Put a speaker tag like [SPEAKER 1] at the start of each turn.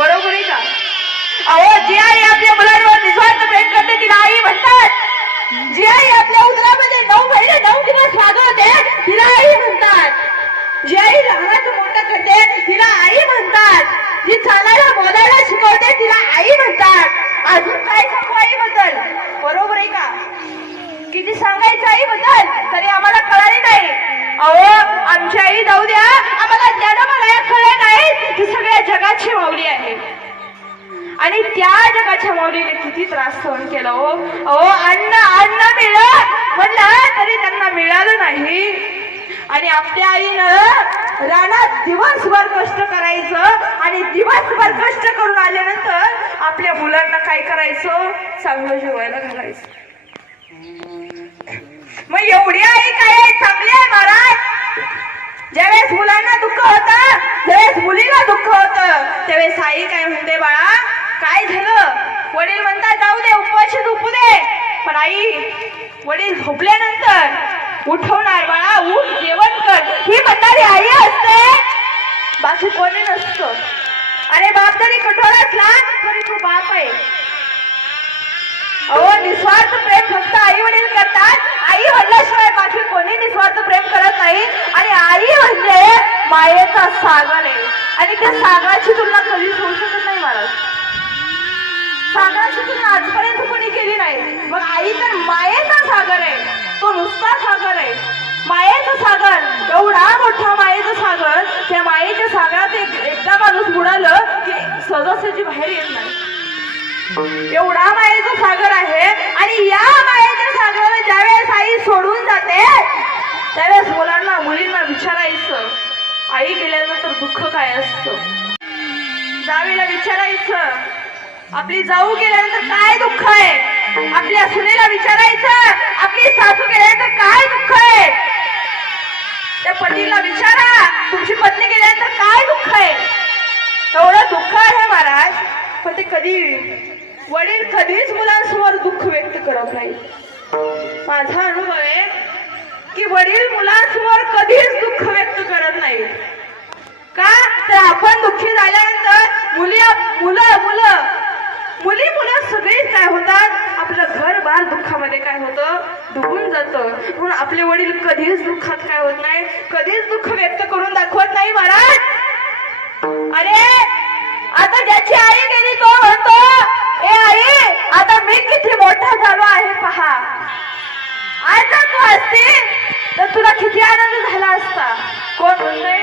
[SPEAKER 1] बरोबर आहे का? अहो जी आई आपल्या मुलांवर निस्वार्थ प्रेम करते तिला आई म्हणतात. जी आई आपल्या उदरामध्ये नऊ महिने नऊ दिवस वागवते तिला आई म्हणतात. जी आई लहानात मोठं करते तिला आई म्हणतात. जी चालायला बोलायला शिकवते तिला आई म्हणतात. अजून काय सांगू आई बद्दल बरोबर आहे का? किती सांगायचं आई बद्दल तरी आम्हाला कळाली नाही. अहो आमची आई जाऊ द्या आम्हाला ज्ञान मला कळलं नाही ती सगळ्या जगाची माऊली आहे. आणि त्या जगाच्या माऊलीने किती त्रास सहन केला हो. अहो अन्न अन्न मिळत म्हणलं तरी त्यांना मिळालं नाही. आणि आपल्या आईनं रानात दिवसभर कष्ट करायचं आणि दिवसभर कष्ट करून आल्यानंतर आपल्या मुलांना काय करायचं? चांगलं जेवायला घालायचं. मग एवढी आई काय आहे? चांगली आहे महाराज ज्यावेळेस मुलांना दुःख होतं ज्यावेळेस मुलीला दुःख होतं त्यावेळेस आई काय म्हणते बाळा? काय झालं? वडील म्हणतात जाऊ दे उपवाशी झोपू दे. पण आई वडील झोपल्यानंतर उठवणार बाळा उठ जेवण कर. ही म्हणणारी आई असते. बाकी कोणी नसतं. अरे बाप जरी कठोर असला तरी तू बाप आहे. अहो निस्वार्थ प्रेम फक्त आई वडील करतात. आई वडिलाशिवाय बाकी कोणी निस्वार्थ प्रेम करत नाही. आणि आई म्हणजे मायेचा सागर आहे. आणि त्या सागराची तुलना कधीच होऊ शकत नाही महाराज सागराची तुलना आजपर्यंत कोणी केली नाही. मग आई तर मायेचा सागर आहे. तो नुसता सागर आहे. मायेचा सागर एवढा मोठा मायेचा सागर त्या मायेच्या सागरात एक एकदा माणूस बुडालं की सहजासहजी बाहेर येत नाही. एवढा मायेचा सागर आहे आणि या मायेच्या सागराला ज्यावेळेस आई सोडून जाते त्यावेळेस मुलांना मुलींना विचारायचं आई गेल्यानंतर दुःख काय असतं? जावीला विचारायचं. आपली जाऊ गेल्यानंतर काय दुःख आहे? आपल्या सुनेला विचारायचं. आपली सासू गेल्यानंतर काय दुःख आहे? त्या पतीला विचारा. तुमची पत्नी गेल्यानंतर काय दुःख आहे? एवढं दुःख आहे महाराज पण ते कधी वडील कधीच मुलांसमोर दुःख व्यक्त करत नाही माझा अनुभव आहे की वडील मुलांसमोर कधीच दुःख व्यक्त करत नाही का तर आपण दुःखी झाल्यानंतर मुली मुलं मुलं मुली मुलं सगळेच काय होतात? आपलं घर बार दुःखामध्ये काय होतं? डुबून जातं. म्हणून आपले वडील कधीच दुःखात काय होत नाही? कधीच दुःख व्यक्त करून दाखवत नाही महाराज. अरे आता ज्याची आई गेली तो म्हणतो ए आई आता मी किती मोठा झालो आहे पहा. आज जर तू असते तर तुला किती आनंद झाला असता. कोण म्हणतोय?